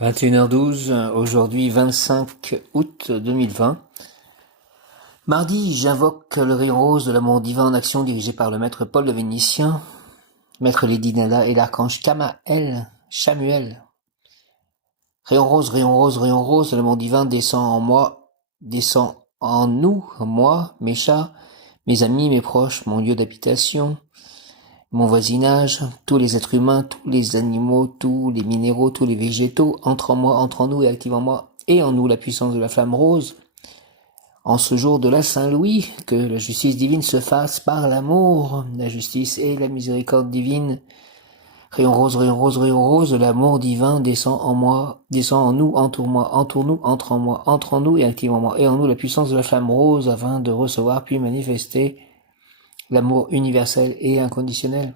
21h12, aujourd'hui 25 août 2020. Mardi, j'invoque le rayon rose de l'amour divin en action dirigé par le maître Paul le Vénitien, maître Lady Nada et l'archange Kamael Chamuel. Rayon rose, rayon rose, rayon rose de l'amour divin descend en moi, descend en nous, moi, mes chats, mes amis, mes proches, mon lieu d'habitation, mon voisinage, tous les êtres humains, tous les animaux, tous les minéraux, tous les végétaux, entre en moi, entre en nous et active en moi et en nous la puissance de la flamme rose. En ce jour de la Saint-Louis, que la justice divine se fasse par l'amour, la justice et la miséricorde divine. Rayon rose, rayon rose, rayon rose, l'amour divin descend en moi, descend en nous, entoure moi, entoure nous, entre en nous et active en moi et en nous la puissance de la flamme rose afin de recevoir puis manifester l'amour universel et inconditionnel.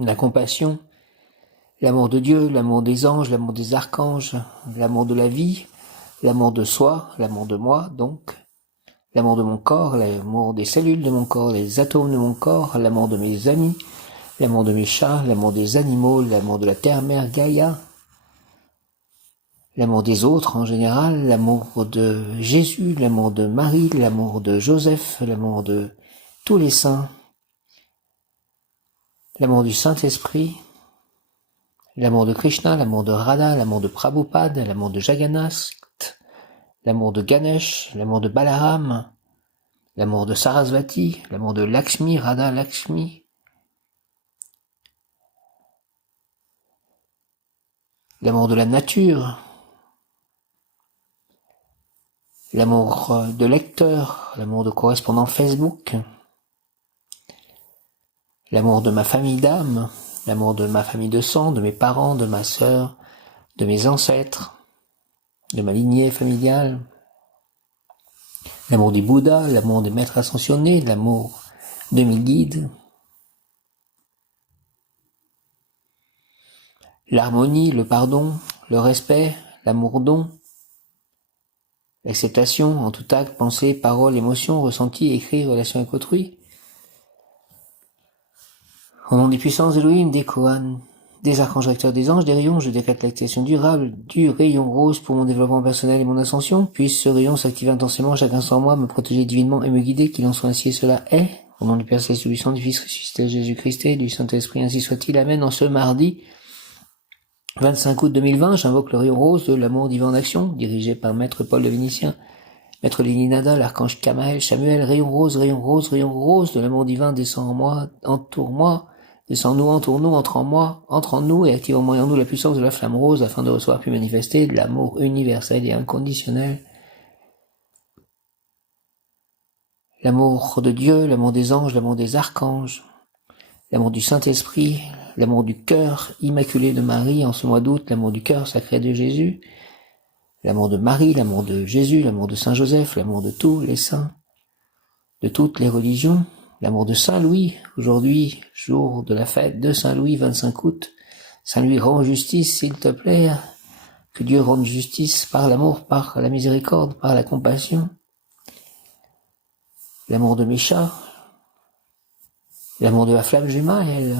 La compassion, l'amour de Dieu, l'amour des anges, l'amour des archanges, l'amour de la vie, l'amour de soi, l'amour de moi, donc, l'amour de mon corps, l'amour des cellules de mon corps, les atomes de mon corps, l'amour de mes amis, l'amour de mes chats, l'amour des animaux, l'amour de la terre-mère Gaïa, l'amour des autres en général, l'amour de Jésus, l'amour de Marie, l'amour de Joseph, l'amour de tous les saints, l'amour du Saint-Esprit, l'amour de Krishna, l'amour de Radha, l'amour de Prabhupada, l'amour de Jagannath, l'amour de Ganesh, l'amour de Balaram, l'amour de Sarasvati, l'amour de Lakshmi, Radha Lakshmi, l'amour de la nature, l'amour de lecteur, l'amour de correspondant Facebook, l'amour de ma famille d'âme, l'amour de ma famille de sang, de mes parents, de ma sœur, de mes ancêtres, de ma lignée familiale, l'amour des Bouddhas, l'amour des maîtres ascensionnés, l'amour de mes guides, l'harmonie, le pardon, le respect, l'amour-don, l'acceptation en tout acte, pensée, parole, émotion, ressenti, écrit, relation avec autrui. Au nom des puissances Elohim, des Kohan, des archanges recteurs des anges, des rayons, je décrète l'activation durable du rayon rose pour mon développement personnel et mon ascension. Puisse ce rayon s'activer intensément chaque instant en moi, me protéger divinement et me guider, qu'il en soit ainsi et cela est. Au nom du Père Céleste, du Fils, du Fils ressuscité Jésus-Christ et du Saint-Esprit, ainsi soit-il. Amen. En ce mardi 25 août 2020, j'invoque le rayon rose de l'amour divin en action, dirigé par maître Paul le Vénitien, maître Lady Nada, l'archange Kamael Chamuel, rayon rose, rayon rose, rayon rose de l'amour divin descend en moi, entoure moi, descend en nous, entoure nous, entre en nous et active en moi et en nous la puissance de la flamme rose afin de recevoir puis manifester l'amour universel et inconditionnel. L'amour de Dieu, l'amour des anges, l'amour des archanges, l'amour du Saint-Esprit, l'amour du cœur immaculé de Marie en ce mois d'août, l'amour du cœur sacré de Jésus, l'amour de Marie, l'amour de Jésus, l'amour de Saint Joseph, l'amour de tous les saints, de toutes les religions, l'amour de Saint Louis, aujourd'hui, jour de la fête de Saint Louis, 25 août. Saint Louis, rends justice, s'il te plaît, que Dieu rende justice par l'amour, par la miséricorde, par la compassion. L'amour de mes chats, l'amour de la flamme jumelle,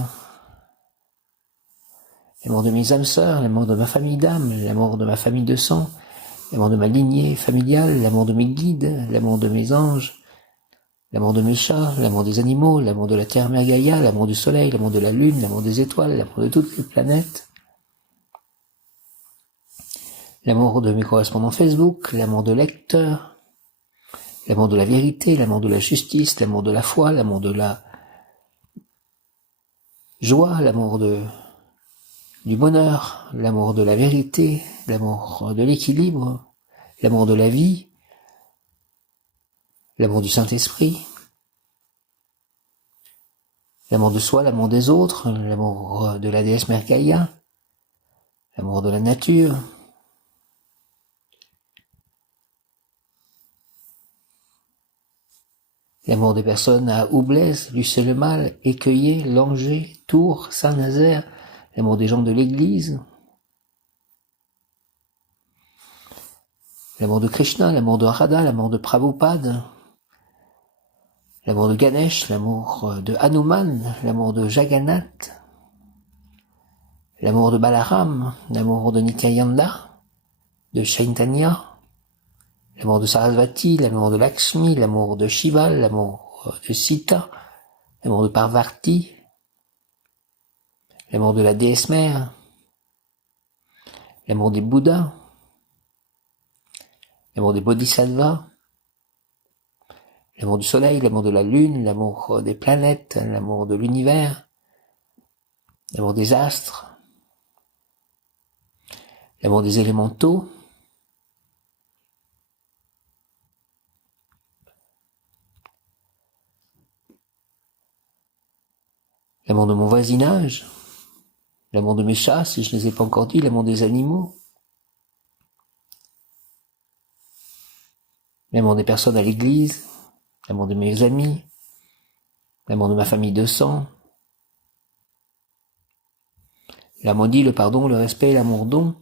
l'amour de mes âmes sœurs, l'amour de ma famille d'âme, l'amour de ma famille de sang, l'amour de ma lignée familiale, l'amour de mes guides, l'amour de mes anges, l'amour de mes chats, l'amour des animaux, l'amour de la terre-mère Gaïa, l'amour du soleil, l'amour de la lune, l'amour des étoiles, l'amour de toutes les planètes, l'amour de mes correspondants Facebook, l'amour de lecteurs, l'amour de la vérité, l'amour de la justice, l'amour de la foi, l'amour de la joie, l'amour du bonheur, l'amour de la vérité, l'amour de l'équilibre, l'amour de la vie, l'amour du Saint-Esprit, l'amour de soi, l'amour des autres, l'amour de la déesse Mère Gaïa, l'amour de la nature, l'amour des personnes à Oublaise, Lucé-le-Mal, Écueillé, Langeais, Tours, Saint-Nazaire, l'amour des gens de l'Église, l'amour de Krishna, l'amour de Radha, l'amour de Prabhupada, l'amour de Ganesh, l'amour de Hanuman, l'amour de Jagannath, l'amour de Balaram, l'amour de Nityananda, de Chaitanya, l'amour de Sarasvati, l'amour de Lakshmi, l'amour de Shiva, l'amour de Sita, l'amour de Parvati, l'amour de la déesse mère, l'amour des Bouddhas, l'amour des Bodhisattvas, l'amour du soleil, l'amour de la lune, l'amour des planètes, l'amour de l'univers, l'amour des astres, l'amour des élémentaux, l'amour de mon voisinage, l'amour de mes chats, si je ne les ai pas encore dit, l'amour des animaux, l'amour des personnes à l'église, l'amour de mes amis, l'amour de ma famille de sang, l'amour dit, le pardon, le respect, l'amour don,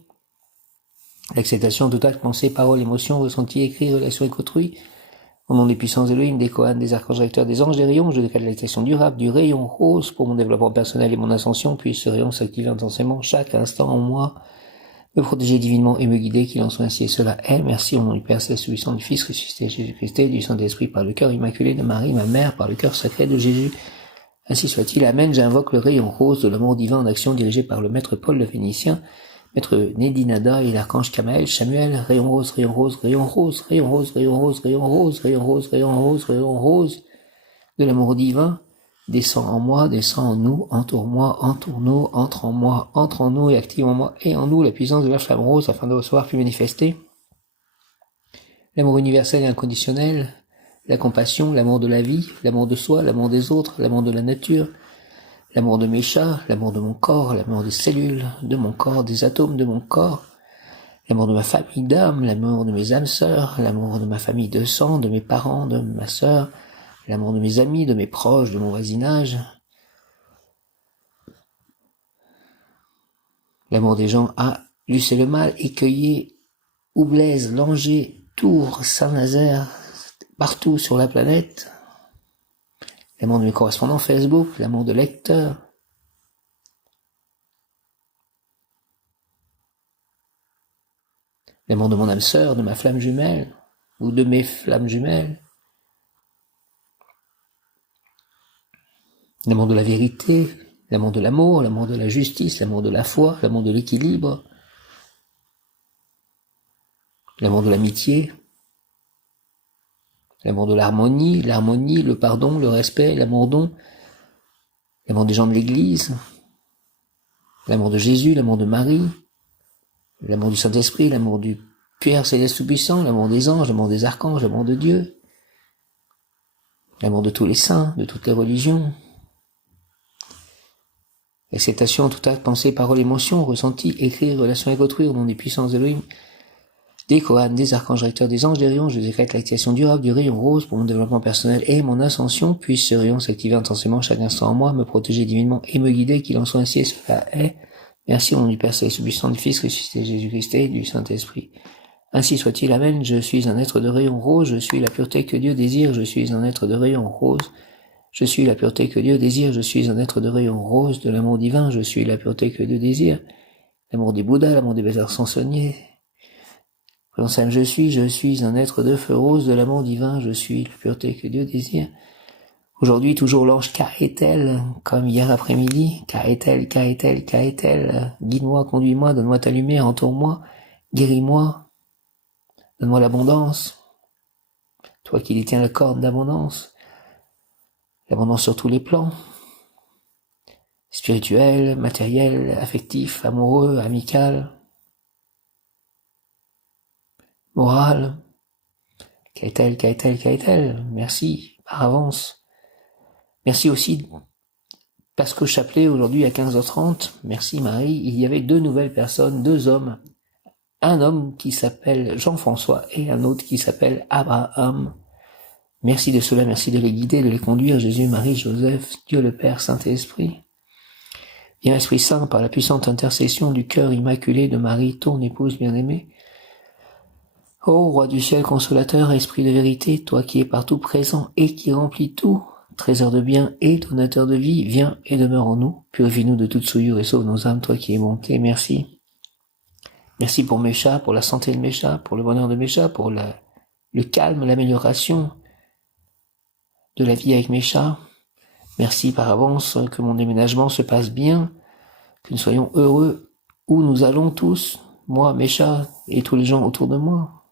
l'acceptation de toute acte, pensée, parole, émotion, ressenti, écrit, relation avec autrui, au nom des puissances Elohim, des Kohan, des archanges recteurs, des anges, des rayons, je décrète l'activation durable du rayon rose pour mon développement personnel et mon ascension, puisse ce rayon s'activer intensément chaque instant en moi, me protéger divinement et me guider, qu'il en soit ainsi et cela est. Merci au nom du Père Céleste, puissant du Fils ressuscité Jésus-Christ et du Saint-Esprit, par le cœur immaculé de Marie, ma mère, par le cœur sacré de Jésus. Ainsi soit-il. Amen. J'invoque le rayon rose de l'amour divin en action dirigé par le maître Paul le Vénitien, maître Nedinada et l'archange Kamaël, Samuel, rayon rose, rayon rose, rayon rose, rayon rose, rayon rose, rayon rose, rayon rose, rayon rose, rayon rose de l'amour divin, descend en moi, descend en nous, entoure-moi, entoure-nous, entre en moi, entre en nous et active en moi et en nous la puissance de la flamme rose afin de recevoir puis manifester l'amour universel et inconditionnel, la compassion, l'amour de la vie, l'amour de soi, l'amour des autres, l'amour de la nature, l'amour de mes chats, l'amour de mon corps, l'amour des cellules de mon corps, des atomes de mon corps, l'amour de ma famille d'âme, l'amour de mes âmes sœurs, l'amour de ma famille de sang, de mes parents, de ma sœur, l'amour de mes amis, de mes proches, de mon voisinage, l'amour des gens à Lucé-le-Mal, Écueillé, Oublaise, Langeais, Tours, Saint-Nazaire, partout sur la planète, l'amour de mes correspondants Facebook, l'amour de lecteurs, l'amour de mon âme sœur, de ma flamme jumelle, ou de mes flammes jumelles, l'amour de la vérité, l'amour de l'amour, l'amour de la justice, l'amour de la foi, l'amour de l'équilibre, l'amour de l'amitié, l'amour de l'harmonie, le pardon, le respect, l'amour don, l'amour des gens de l'église, l'amour de Jésus, l'amour de Marie, l'amour du Saint-Esprit, l'amour du Père Céleste Tout-Puissant, l'amour des anges, l'amour des archanges, l'amour de Dieu, l'amour de tous les saints, de toutes les religions, l'acceptation, tout acte, pensée, parole, émotion, ressenti, écrit, relation avec autrui, au nom des puissances d'Elohim, des Kohan, des archanges recteurs, des anges, des rayons, je décrète l'activation durable du rayon rose pour mon développement personnel et mon ascension, puisse ce rayon s'activer intensément chaque instant en moi, me protéger divinement et me guider, qu'il en soit ainsi et cela est. Merci au nom du Père Céleste, puissant du Fils ressuscité Jésus-Christ et du Saint-Esprit. Ainsi soit-il, Amen. Je suis un être de rayon rose, je suis la pureté que Dieu désire, je suis un être de rayon rose, je suis la pureté que Dieu désire, je suis un être de rayon rose, de l'amour divin, je suis la pureté que Dieu désire, l'amour des Bouddhas, l'amour des belles sansonniers. Je suis un être de feu rose, de l'amour divin, je suis la pureté que Dieu désire. Aujourd'hui, toujours l'ange Kaetel, comme hier après-midi, Kaetel, Kaetel, Kaetel, guide-moi, conduis-moi, donne-moi ta lumière, entoure-moi, guéris-moi, donne-moi l'abondance, toi qui détiens le corps d'abondance, l'abondance sur tous les plans, spirituel, matériel, affectif, amoureux, amical, moral, Kaetel, Kaetel, Kaetel, merci par avance. Merci aussi parce qu'au chapelet, aujourd'hui à 15h30, merci Marie, il y avait 2 nouvelles personnes, 2 hommes. Un homme qui s'appelle Jean-François et un autre qui s'appelle Abraham. Merci de cela, merci de les guider, de les conduire, Jésus, Marie, Joseph, Dieu le Père, Saint-Esprit. Viens Esprit Saint, par la puissante intercession du cœur immaculé de Marie, ton épouse bien-aimée. Ô Roi du ciel consolateur, Esprit de vérité, toi qui es partout présent et qui remplis tout, trésor de bien et donateur de vie, viens et demeure en nous, purifie-nous de toute souillure et sauve nos âmes, toi qui es bonté, merci. Merci pour mes chats, pour la santé de mes chats, pour le bonheur de mes chats, pour le calme, l'amélioration de la vie avec mes chats. Merci par avance que mon déménagement se passe bien, que nous soyons heureux où nous allons tous, moi, mes chats et tous les gens autour de moi.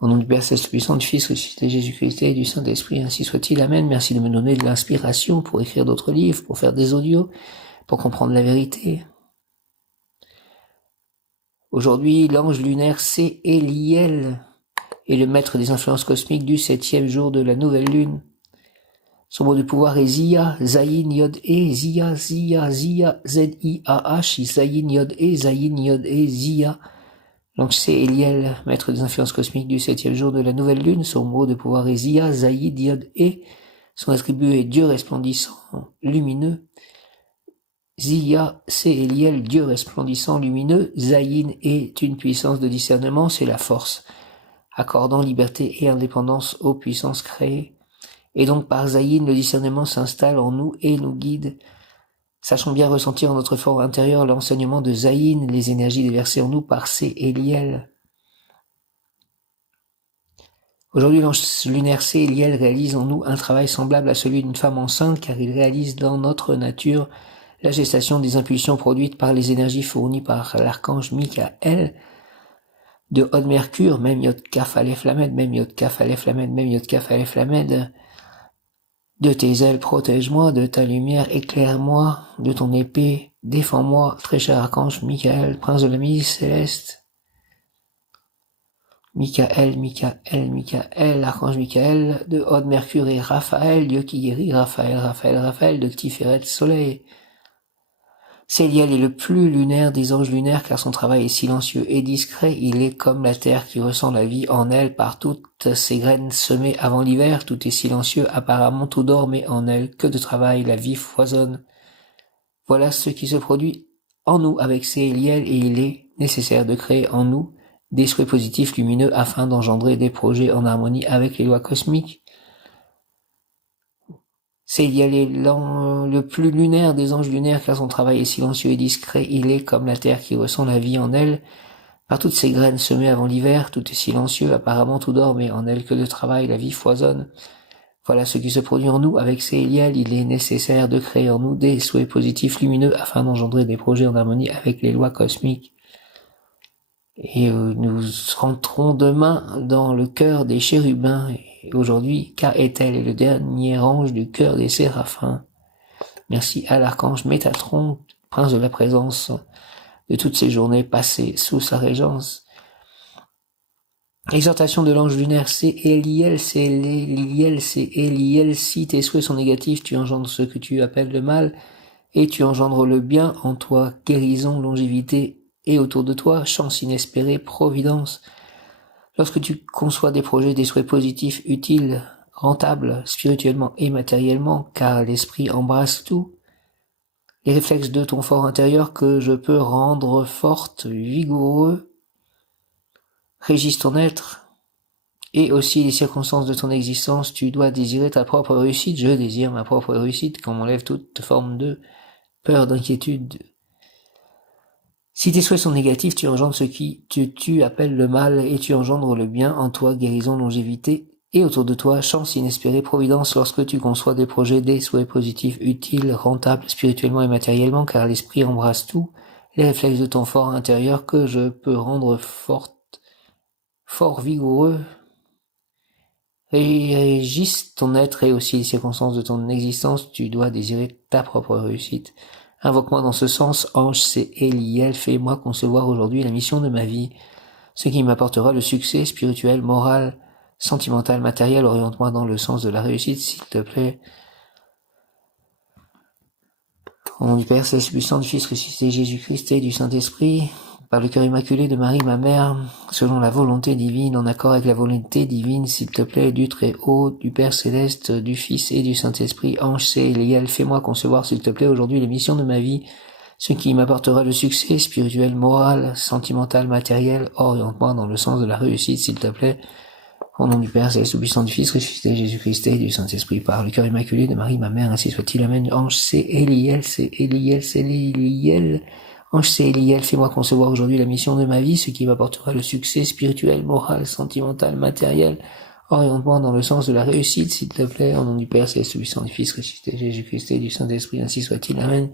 Au nom du Père Céleste puissant, du Fils ressuscité Jésus-Christ et du Saint-Esprit, ainsi soit-il. Amen. Merci de me donner de l'inspiration pour écrire d'autres livres, pour faire des audios, pour comprendre la vérité. Aujourd'hui, l'ange lunaire Céliel est le maître des influences cosmiques du 7e jour de la nouvelle lune. Son mot de pouvoir est Zia, Zayin, Yod, E, Zia, Zia, Zia, Z-I-A-H, Zayin, Yod, E, Zayin, Yod, E, Zia. L'ange Céliel, maître des influences cosmiques du 7e jour de la nouvelle lune. Son mot de pouvoir est Zia, Zayin, Yod, E. Son attribut est Dieu resplendissant, lumineux. Zia, Céliel, Dieu resplendissant, lumineux. Zayin est une puissance de discernement, c'est la force, accordant liberté et indépendance aux puissances créées. Et donc par Zayin, le discernement s'installe en nous et nous guide. Sachons bien ressentir en notre fort intérieur l'enseignement de Zayin, les énergies déversées en nous par Céliel. Aujourd'hui, l'ange lunaire Céliel réalise en nous un travail semblable à celui d'une femme enceinte, car il réalise dans notre nature la gestation des impulsions produites par les énergies fournies par l'archange Michael, de Od Mercure, même Yod Kaf Aleph Lamed, même Yod Kaf Aleph Lamed, même Yod Kaf Aleph Lamed. De tes ailes, protège-moi, de ta lumière, éclaire-moi, de ton épée, défends-moi, très cher archange Michael, prince de la milice céleste. Michael, archange Michael, de Od Mercure et Raphaël, Dieu qui guérit, Raphaël, de Tiferet, soleil. Céliel est le plus lunaire des anges lunaires car son travail est silencieux et discret. Il est comme la terre qui ressent la vie en elle par toutes ses graines semées avant l'hiver. Tout est silencieux, apparemment tout dort, mais en elle, que de travail, la vie foisonne. Voilà ce qui se produit en nous avec Céliel et il est nécessaire de créer en nous des souhaits positifs lumineux afin d'engendrer des projets en harmonie avec les lois cosmiques. Céliel est le plus lunaire des anges lunaires car son travail est silencieux et discret. Il est comme la terre qui ressent la vie en elle. Par toutes ses graines semées avant l'hiver, tout est silencieux, apparemment tout dort, mais en elle que de travail, la vie foisonne. Voilà ce qui se produit en nous avec Céliel. Il est nécessaire de créer en nous des souhaits positifs lumineux afin d'engendrer des projets en harmonie avec les lois cosmiques. Et nous rentrons demain dans le cœur des chérubins. Et aujourd'hui, Kaétel est le dernier ange du cœur des séraphins. Merci à l'archange Métatron, prince de la présence, de toutes ces journées passées sous sa régence. Exhortation de l'ange lunaire, c'est Eliel, si tes souhaits sont négatifs, tu engendres ce que tu appelles le mal, et tu engendres le bien en toi, guérison, longévité, et autour de toi, chance inespérée, providence. Lorsque tu conçois des projets, des souhaits positifs, utiles, rentables, spirituellement et matériellement, car l'esprit embrasse tout, les réflexes de ton fort intérieur que je peux rendre forte, vigoureux, régissent ton être, et aussi les circonstances de ton existence, tu dois désirer ta propre réussite, je désire ma propre réussite, qu'on m'enlève toute forme de peur, d'inquiétude. Si tes souhaits sont négatifs, tu engendres ce qui tu appelles le mal et tu engendres le bien en toi, guérison, longévité et autour de toi, chance inespérée, providence lorsque tu conçois des projets, des souhaits positifs, utiles, rentables, spirituellement et matériellement, car l'esprit embrasse tout, les réflexes de ton fort intérieur que je peux rendre fort vigoureux, régissent ton être et aussi les circonstances de ton existence, tu dois désirer ta propre réussite. Invoque-moi dans ce sens, ange Céliel, fais-moi concevoir aujourd'hui la mission de ma vie, ce qui m'apportera le succès spirituel, moral, sentimental, matériel, oriente-moi dans le sens de la réussite, s'il te plaît. Au nom du Père Céleste puissant, du Fils ressuscité Jésus-Christ et du Saint-Esprit, par le cœur immaculé de Marie, ma mère, selon la volonté divine, en accord avec la volonté divine, s'il te plaît, du Très-Haut, du Père Céleste, du Fils et du Saint-Esprit, ange Céliel, fais-moi concevoir, s'il te plaît, aujourd'hui les missions de ma vie, ce qui m'apportera le succès spirituel, moral, sentimental, matériel, oriente-moi dans le sens de la réussite, s'il te plaît. Au nom du Père, Céleste, Tout-Puissant, du Fils, ressuscité, Jésus-Christ et du Saint-Esprit, par le cœur immaculé de Marie, ma mère, ainsi soit-il. Amen. Ange, c'est Eliel, c'est Eliel, c'est Eliel. Ange, c'est Eliel, fais-moi concevoir aujourd'hui la mission de ma vie, ce qui m'apportera le succès spirituel, moral, sentimental, matériel. Oriente-moi dans le sens de la réussite, s'il te plaît. Au nom du Père, Céleste, Tout-Puissant, du Fils, ressuscité, Jésus-Christ et du Saint-Esprit, ainsi soit-il. Amen.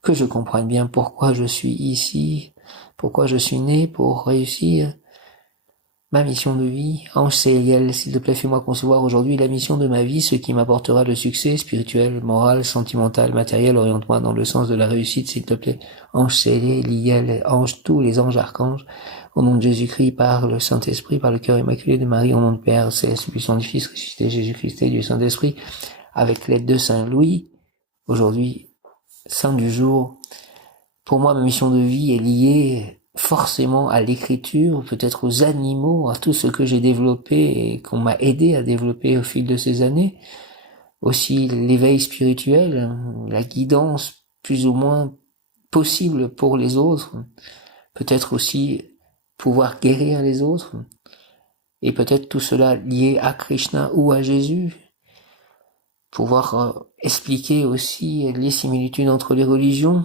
Que je comprenne bien pourquoi je suis ici, pourquoi je suis né, pour réussir ma mission de vie. Ange Céliel, s'il te plaît, fais-moi concevoir aujourd'hui la mission de ma vie, ce qui m'apportera le succès spirituel, moral, sentimental, matériel. Oriente-moi dans le sens de la réussite, s'il te plaît. Ange Céliel, ange, tous les anges, archanges, au nom de Jésus-Christ, par le Saint-Esprit, par le cœur immaculé de Marie, au nom du Père, Céleste, puissant du Fils, ressuscité, Jésus-Christ et du Saint-Esprit, avec l'aide de Saint Louis, aujourd'hui, saint du jour. Pour moi, ma mission de vie est liée forcément à l'écriture, peut-être aux animaux, à tout ce que j'ai développé et qu'on m'a aidé à développer au fil de ces années. Aussi l'éveil spirituel, la guidance plus ou moins possible pour les autres. Peut-être aussi pouvoir guérir les autres. Et peut-être tout cela lié à Krishna ou à Jésus. Pouvoir expliquer aussi les similitudes entre les religions.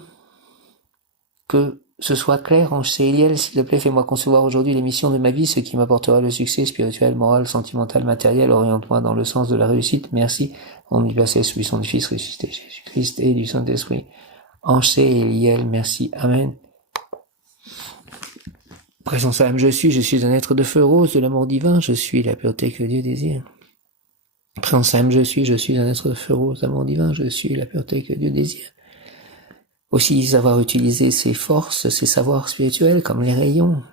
Que ce soit clair, Ange Céliel, s'il te plaît, fais-moi concevoir aujourd'hui les missions de ma vie, ce qui m'apportera le succès spirituel, moral, sentimental, matériel. Oriente-moi dans le sens de la réussite. Merci. Au nom du Père Céleste, du Son du Fils, ressuscité, Jésus-Christ et du Saint-Esprit. Ange Céliel, merci. Amen. Présence âme, je suis un être de feu rose, de l'amour divin, je suis la pureté que Dieu désire. Présence âme, je suis un être de feu rose, d'amour divin, je suis la pureté que Dieu désire. Aussi savoir utiliser ses forces, ses savoirs spirituels comme les rayons.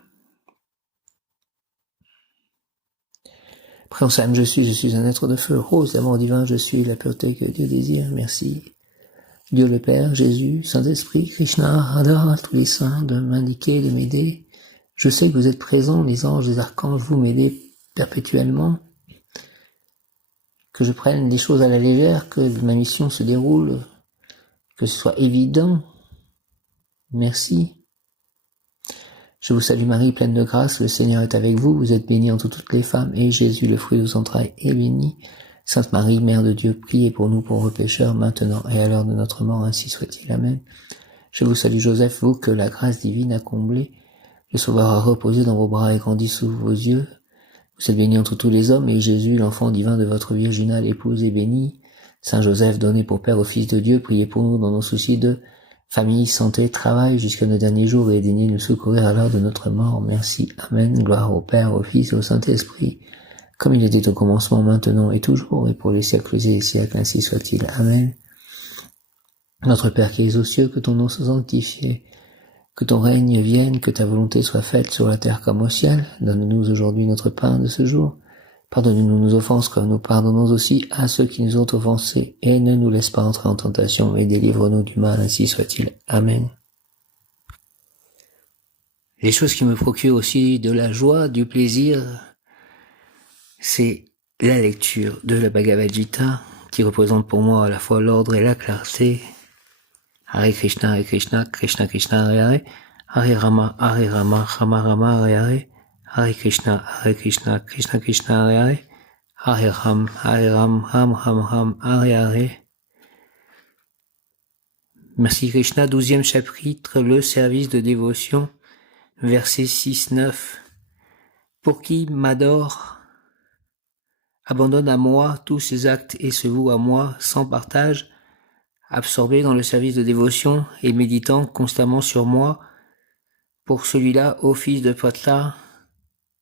Présence âme, je suis un être de feu rose, d'amour divin, je suis la pureté que Dieu désire. Merci. Dieu le Père, Jésus, Saint-Esprit, Krishna, Radha, tous les saints, de m'indiquer, de m'aider. Je sais que vous êtes présents, les anges, les archanges, vous m'aidez perpétuellement. Que je prenne les choses à la légère, que ma mission se déroule, que ce soit évident. Merci. Je vous salue Marie, pleine de grâce, le Seigneur est avec vous, vous êtes bénie entre toutes les femmes, et Jésus, le fruit de vos entrailles, est béni. Sainte Marie, Mère de Dieu, priez pour nous pauvres pécheurs, maintenant et à l'heure de notre mort, ainsi soit-il. Amen. Je vous salue Joseph, vous que la grâce divine a comblé, le Sauveur a reposé dans vos bras et grandi sous vos yeux. Vous êtes béni entre tous les hommes, et Jésus, l'enfant divin de votre virginale épouse, est béni. Saint Joseph, donné pour Père au Fils de Dieu, priez pour nous dans nos soucis de famille, santé, travail, jusqu'à nos derniers jours, et daignez nous secourir à l'heure de notre mort. Merci. Amen. Gloire au Père, au Fils et au Saint-Esprit, comme il était au commencement, maintenant et toujours, et pour les siècles et les siècles, ainsi soit-il. Amen. Notre Père qui es aux cieux, que ton nom soit sanctifié, que ton règne vienne, que ta volonté soit faite sur la terre comme au ciel. Donne-nous aujourd'hui notre pain de ce jour. Pardonne-nous nos offenses comme nous pardonnons aussi à ceux qui nous ont offensés, et ne nous laisse pas entrer en tentation, mais délivre-nous du mal, ainsi soit-il. Amen. Les choses qui me procurent aussi de la joie, du plaisir, c'est la lecture de la Bhagavad Gita, qui représente pour moi à la fois l'ordre et la clarté. Hare Krishna, Krishna Krishna, Hare Hare, Hare Rama, Rama Rama, Hare Hare, Hare Krishna, Krishna Krishna, Hare Hare, Hare Ram, Ram Ram, Hare Hare. Merci Krishna, 12e chapitre, le service de dévotion, verset 6-9. Pour qui m'adore, abandonne à moi tous ses actes et se voue à moi sans partage, absorbé dans le service de dévotion et méditant constamment sur moi, pour celui-là, ô fils de Patla,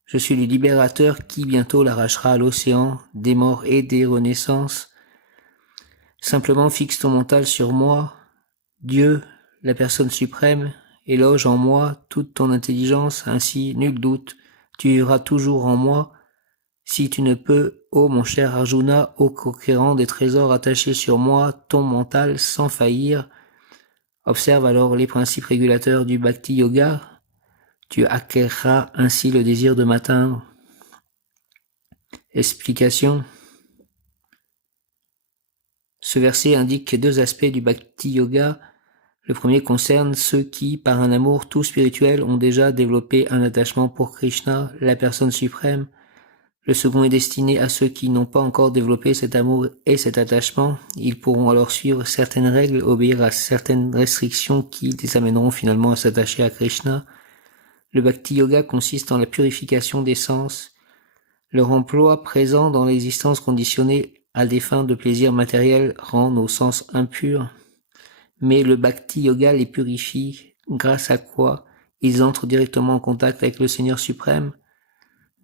je suis le libérateur qui bientôt l'arrachera à l'océan des morts et des renaissances. Simplement fixe ton mental sur moi, Dieu, la personne suprême, éloge en moi toute ton intelligence, ainsi, nul doute, tu iras toujours en moi. Si tu ne peux, ô mon cher Arjuna, ô conquérant des trésors attachés sur moi, ton mental sans faillir, observe alors les principes régulateurs du Bhakti Yoga, tu acquerras ainsi le désir de m'atteindre. Explication. Ce verset indique deux aspects du Bhakti Yoga. Le premier concerne ceux qui, par un amour tout spirituel, ont déjà développé un attachement pour Krishna, la personne suprême. Le second est destiné à ceux qui n'ont pas encore développé cet amour et cet attachement. Ils pourront alors suivre certaines règles, obéir à certaines restrictions qui les amèneront finalement à s'attacher à Krishna. Le Bhakti Yoga consiste en la purification des sens. Leur emploi présent dans l'existence conditionnée à des fins de plaisir matériel rend nos sens impurs. Mais le Bhakti Yoga les purifie, grâce à quoi ils entrent directement en contact avec le Seigneur suprême.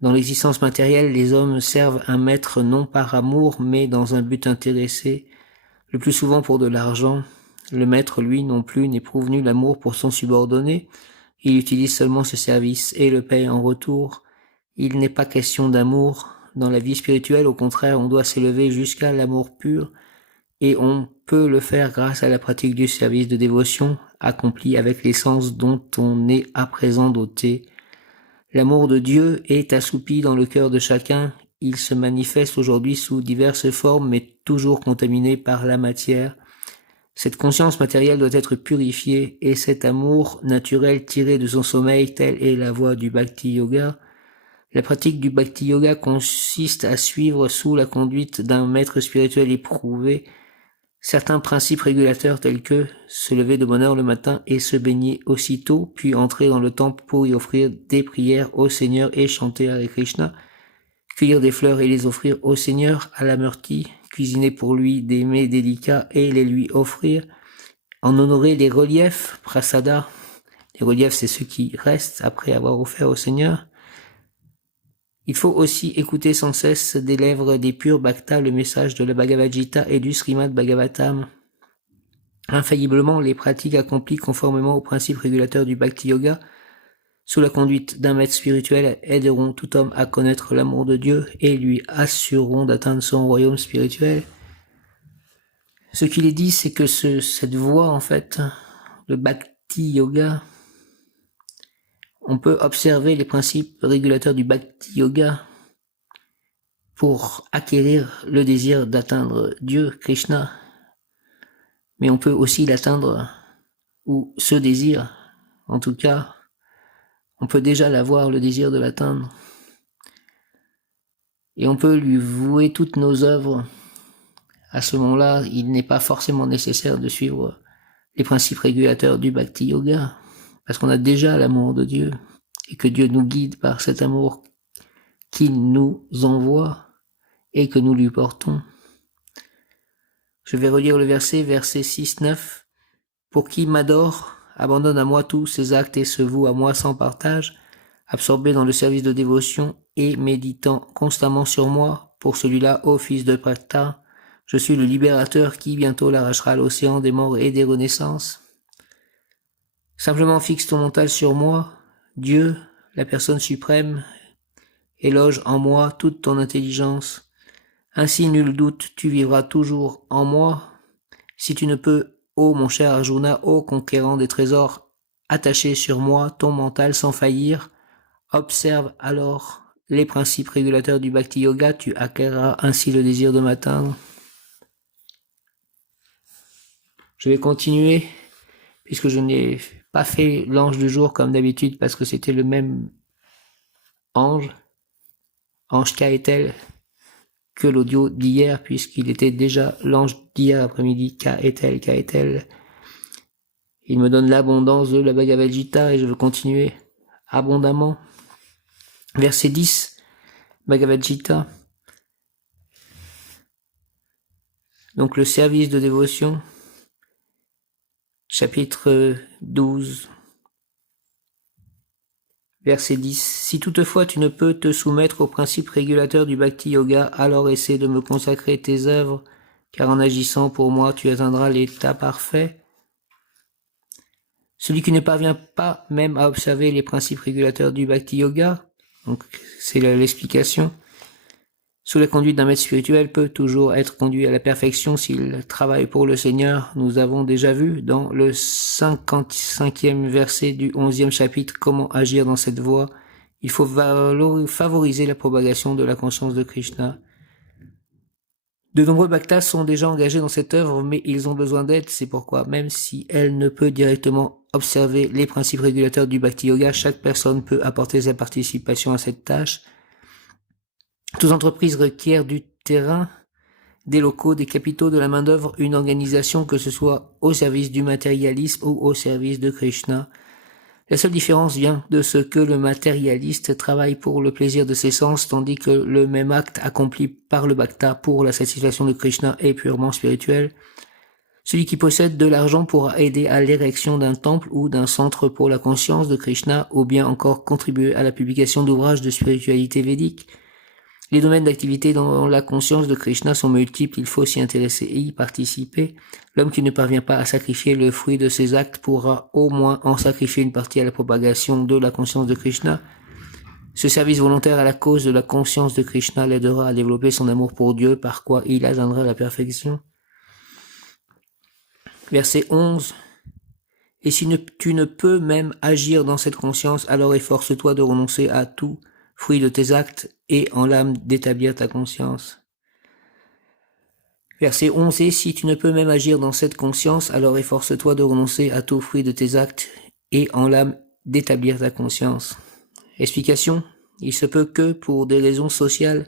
Dans l'existence matérielle, les hommes servent un maître non par amour, mais dans un but intéressé, le plus souvent pour de l'argent. Le maître, lui, non plus, n'éprouve nul amour pour son subordonné. Il utilise seulement ses services et le paye en retour. Il n'est pas question d'amour. Dans la vie spirituelle, au contraire, on doit s'élever jusqu'à l'amour pur, et on peut le faire grâce à la pratique du service de dévotion, accompli avec l'essence dont on est à présent doté. L'amour de Dieu est assoupi dans le cœur de chacun. Il se manifeste aujourd'hui sous diverses formes, mais toujours contaminé par la matière. Cette conscience matérielle doit être purifiée, et cet amour naturel tiré de son sommeil, telle est la voie du Bhakti Yoga. La pratique du Bhakti Yoga consiste à suivre sous la conduite d'un maître spirituel éprouvé certains principes régulateurs tels que se lever de bonne heure le matin et se baigner aussitôt, puis entrer dans le temple pour y offrir des prières au Seigneur et chanter Hare Krishna, cueillir des fleurs et les offrir au Seigneur à la myrtille, cuisiner pour lui des mets délicats et les lui offrir, en honorer les reliefs, prasada. Les reliefs, c'est ceux qui restent après avoir offert au Seigneur. Il faut aussi écouter sans cesse des lèvres des purs bhaktas le message de la Bhagavad Gita et du Srimad Bhagavatam. Infailliblement, les pratiques accomplies conformément aux principes régulateurs du Bhakti Yoga, sous la conduite d'un maître spirituel, aideront tout homme à connaître l'amour de Dieu et lui assureront d'atteindre son royaume spirituel. Ce qu'il est dit, c'est que cette voie, en fait, le Bhakti Yoga, on peut observer les principes régulateurs du Bhakti Yoga pour acquérir le désir d'atteindre Dieu, Krishna. Mais on peut aussi l'atteindre, ou ce désir, en tout cas, on peut déjà l'avoir, le désir de l'atteindre. Et on peut lui vouer toutes nos œuvres. À ce moment-là, il n'est pas forcément nécessaire de suivre les principes régulateurs du Bhakti Yoga, parce qu'on a déjà l'amour de Dieu, et que Dieu nous guide par cet amour qu'il nous envoie et que nous lui portons. Je vais relire le verset 6-9. Pour qui m'adore, abandonne à moi tous ses actes et se voue à moi sans partage, absorbé dans le service de dévotion et méditant constamment sur moi, pour celui-là, ô fils de Pratha, je suis le libérateur qui bientôt l'arrachera à l'océan des morts et des renaissances. Simplement fixe ton mental sur moi, Dieu, la personne suprême, et loge en moi toute ton intelligence. Ainsi, nul doute, tu vivras toujours en moi. Si tu ne peux, ô mon cher Arjuna, ô conquérant des trésors, attacher sur moi ton mental sans faillir, observe alors les principes régulateurs du Bhakti Yoga, tu acquerras ainsi le désir de m'atteindre. Je vais continuer, puisque je n'ai pas fait l'ange du jour comme d'habitude, parce que c'était le même ange Kaetel, que l'audio d'hier, puisqu'il était déjà l'ange d'hier après-midi, Kaetel. Il me donne l'abondance de la Bhagavad Gita et je veux continuer abondamment. Verset 10, Bhagavad Gita. Donc le service de dévotion, chapitre 12, verset 10. Si toutefois tu ne peux te soumettre aux principes régulateurs du Bhakti Yoga, alors essaie de me consacrer tes œuvres, car en agissant pour moi, tu atteindras l'état parfait. Celui qui ne parvient pas même à observer les principes régulateurs du Bhakti Yoga, donc c'est l'explication, sous la conduite d'un maître spirituel, peut toujours être conduit à la perfection s'il travaille pour le Seigneur. Nous avons déjà vu dans le 55e verset du 11e chapitre comment agir dans cette voie. Il faut favoriser la propagation de la conscience de Krishna. De nombreux bhaktas sont déjà engagés dans cette œuvre, mais ils ont besoin d'aide. C'est pourquoi, même si elle ne peut directement observer les principes régulateurs du Bhakti Yoga, chaque personne peut apporter sa participation à cette tâche. Toute entreprise requiert du terrain, des locaux, des capitaux, de la main-d'œuvre, une organisation, que ce soit au service du matérialisme ou au service de Krishna. La seule différence vient de ce que le matérialiste travaille pour le plaisir de ses sens, tandis que le même acte accompli par le bhakta pour la satisfaction de Krishna est purement spirituel. Celui qui possède de l'argent pourra aider à l'érection d'un temple ou d'un centre pour la conscience de Krishna, ou bien encore contribuer à la publication d'ouvrages de spiritualité védique. Les domaines d'activité dans la conscience de Krishna sont multiples, il faut s'y intéresser et y participer. L'homme qui ne parvient pas à sacrifier le fruit de ses actes pourra au moins en sacrifier une partie à la propagation de la conscience de Krishna. Ce service volontaire à la cause de la conscience de Krishna l'aidera à développer son amour pour Dieu, par quoi il atteindra la perfection. Verset 11. Et si tu ne peux même agir dans cette conscience, alors efforce-toi de renoncer à tout fruit de tes actes et en l'âme d'établir ta conscience. Verset 11. Et si tu ne peux même agir dans cette conscience, alors efforce-toi de renoncer à tout fruit de tes actes et en l'âme d'établir ta conscience. Explication. Il se peut que, pour des raisons sociales,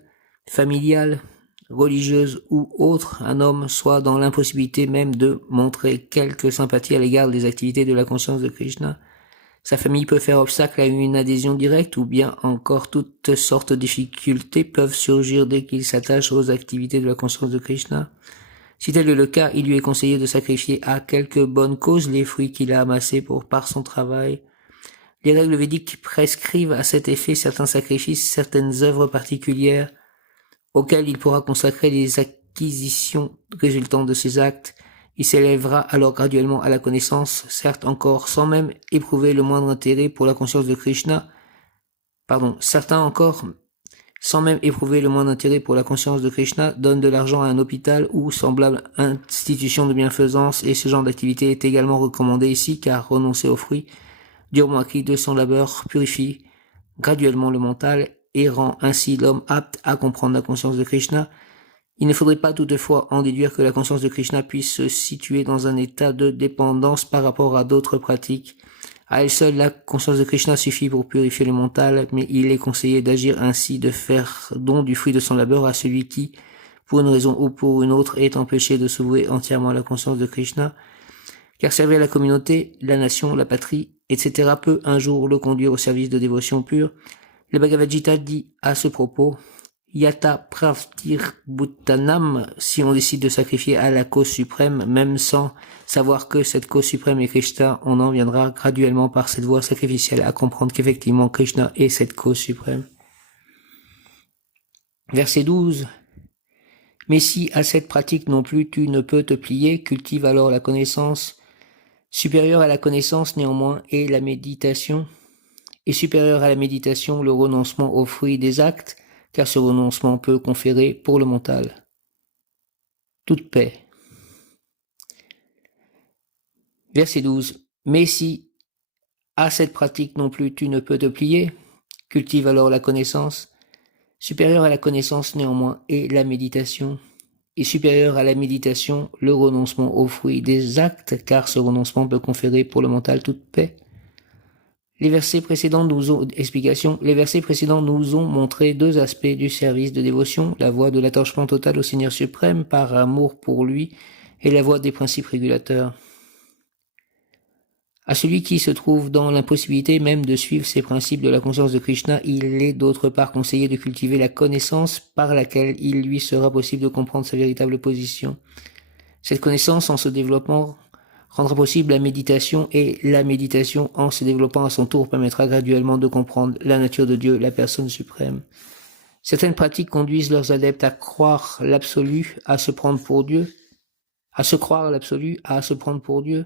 familiales, religieuses ou autres, un homme soit dans l'impossibilité même de montrer quelque sympathie à l'égard des activités de la conscience de Krishna. Sa famille peut faire obstacle à une adhésion directe, ou bien encore toutes sortes de difficultés peuvent surgir dès qu'il s'attache aux activités de la conscience de Krishna. Si tel est le cas, il lui est conseillé de sacrifier à quelque bonne cause les fruits qu'il a amassés par son travail. Les règles védiques prescrivent à cet effet certains sacrifices, certaines œuvres particulières, auxquelles il pourra consacrer les acquisitions résultant de ses actes. Il s'élèvera alors graduellement à la connaissance, certes encore sans même éprouver le moindre intérêt pour la conscience de Krishna. Certains encore, sans même éprouver le moindre intérêt pour la conscience de Krishna, donnent de l'argent à un hôpital ou semblable institution de bienfaisance, et ce genre d'activité est également recommandé ici, car renoncer aux fruits durement acquis de son labeur purifie graduellement le mental et rend ainsi l'homme apte à comprendre la conscience de Krishna. Il ne faudrait pas toutefois en déduire que la conscience de Krishna puisse se situer dans un état de dépendance par rapport à d'autres pratiques. À elle seule, la conscience de Krishna suffit pour purifier le mental, mais il est conseillé d'agir ainsi, de faire don du fruit de son labeur à celui qui, pour une raison ou pour une autre, est empêché de s'ouvrir entièrement à la conscience de Krishna, car servir la communauté, la nation, la patrie, etc. peut un jour le conduire au service de dévotion pure. Le Bhagavad Gita dit à ce propos: Yata pravtir bhuttanam, si on décide de sacrifier à la cause suprême, même sans savoir que cette cause suprême est Krishna, on en viendra graduellement par cette voie sacrificielle à comprendre qu'effectivement Krishna est cette cause suprême. Verset 12. Mais si à cette pratique non plus tu ne peux te plier, cultive alors la connaissance. Supérieure à la connaissance néanmoins est la méditation, et supérieur à la méditation le renoncement aux fruits des actes, car ce renoncement peut conférer pour le mental toute paix. Verset 12. Mais si à cette pratique non plus tu ne peux te plier, cultive alors la connaissance. Supérieure à la connaissance néanmoins est la méditation, et supérieur à la méditation le renoncement aux fruits des actes, car ce renoncement peut conférer pour le mental toute paix. Les versets précédents nous ont montré deux aspects du service de dévotion, la voie de l'attachement total au Seigneur suprême par amour pour lui et la voie des principes régulateurs. À celui qui se trouve dans l'impossibilité même de suivre ces principes de la conscience de Krishna, il est d'autre part conseillé de cultiver la connaissance par laquelle il lui sera possible de comprendre sa véritable position. Cette connaissance, en se développant, rendra possible la méditation, et la méditation, en se développant à son tour, permettra graduellement de comprendre la nature de Dieu, la personne suprême. Certaines pratiques conduisent leurs adeptes à croire l'absolu, à se prendre pour Dieu, à se croire l'absolu, à se prendre pour Dieu.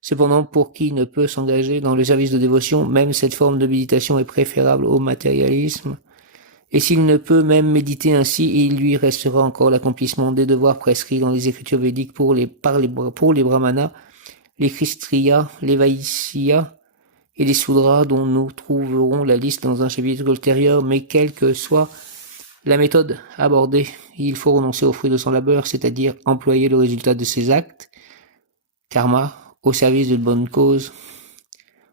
Cependant, pour qui ne peut s'engager dans le service de dévotion, même cette forme de méditation est préférable au matérialisme. Et s'il ne peut même méditer ainsi, il lui restera encore l'accomplissement des devoirs prescrits dans les écritures védiques pour les brahmanas, les Kshatriyas, les Vaishyas et les Sudras, dont nous trouverons la liste dans un chapitre ultérieur. Mais quelle que soit la méthode abordée, il faut renoncer aux fruits de son labeur, c'est-à-dire employer le résultat de ses actes, karma, au service d'une bonne cause.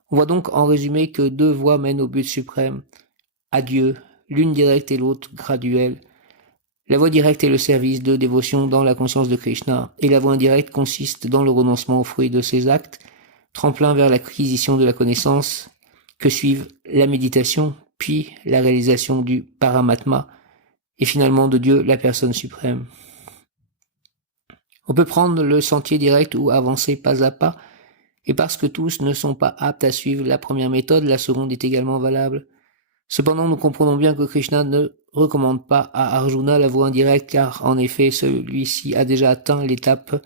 On voit donc en résumé que deux voies mènent au but suprême, à Dieu, l'une directe et l'autre graduelle. La voie directe est le service de dévotion dans la conscience de Krishna, et la voie indirecte consiste dans le renoncement aux fruits de ses actes, tremplin vers l'acquisition de la connaissance, que suivent la méditation, puis la réalisation du Paramatma, et finalement de Dieu, la personne suprême. On peut prendre le sentier direct ou avancer pas à pas, et parce que tous ne sont pas aptes à suivre la première méthode, la seconde est également valable. Cependant, nous comprenons bien que Krishna ne recommande pas à Arjuna la voie indirecte, car en effet, celui-ci a déjà atteint l'étape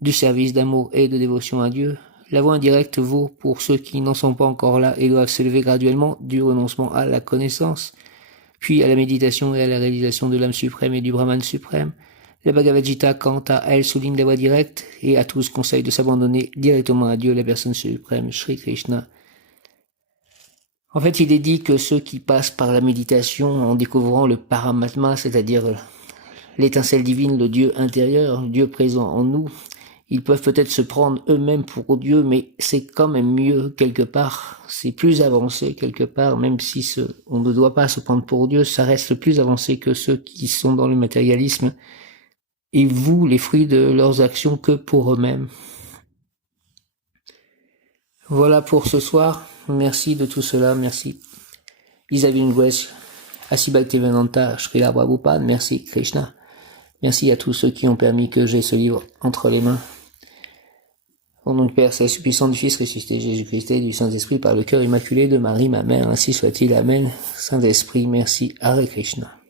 du service d'amour et de dévotion à Dieu. La voie indirecte vaut pour ceux qui n'en sont pas encore là et doivent s'élever graduellement du renoncement à la connaissance, puis à la méditation et à la réalisation de l'âme suprême et du Brahman suprême. La Bhagavad Gita, quant à elle, souligne la voie directe et à tous conseille de s'abandonner directement à Dieu, la personne suprême, Shri Krishna. En fait, il est dit que ceux qui passent par la méditation en découvrant le Paramatma, c'est-à-dire l'étincelle divine, le Dieu intérieur, Dieu présent en nous, ils peuvent peut-être se prendre eux-mêmes pour Dieu, mais c'est quand même mieux quelque part, c'est plus avancé quelque part, même si on ne doit pas se prendre pour Dieu, ça reste plus avancé que ceux qui sont dans le matérialisme et vouent les fruits de leurs actions que pour eux-mêmes. Voilà pour ce soir. Merci de tout cela. Merci. Isabelle Ngues, Asibhaktivedanta, Srila Prabhupada. Merci Krishna. Merci à tous ceux qui ont permis que j'ai ce livre entre les mains. Au nom du Père, Céleste puissant, du Fils ressuscité Jésus-Christ et du Saint-Esprit par le cœur immaculé de Marie, ma mère, ainsi soit-il. Amen. Saint-Esprit, merci. Hare Krishna.